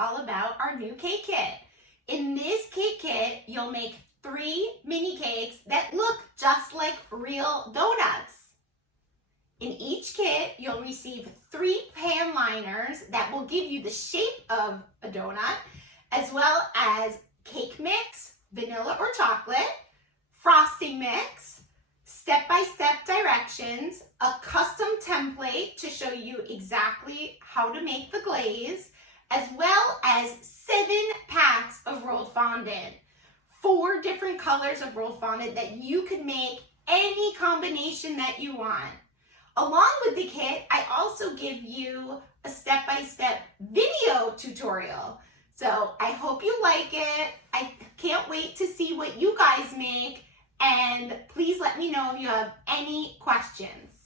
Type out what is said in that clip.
all about our new cake kit. In this cake kit, you'll make 3 mini cakes that look just like real donuts. In each kit, you'll receive 3 pan liners that will give you the shape of a donut, as well as cake mix, vanilla or chocolate, frosting mix, step-by-step directions, a custom template to show you exactly how to make the glaze, as well as 7 packs of rolled fondant. 4 different colors of rolled fondant that you can make any combination that you want. Along with the kit, I also give you a step-by-step video tutorial. So I hope you like it. I can't wait to see what you guys make, and please let me know if you have any questions.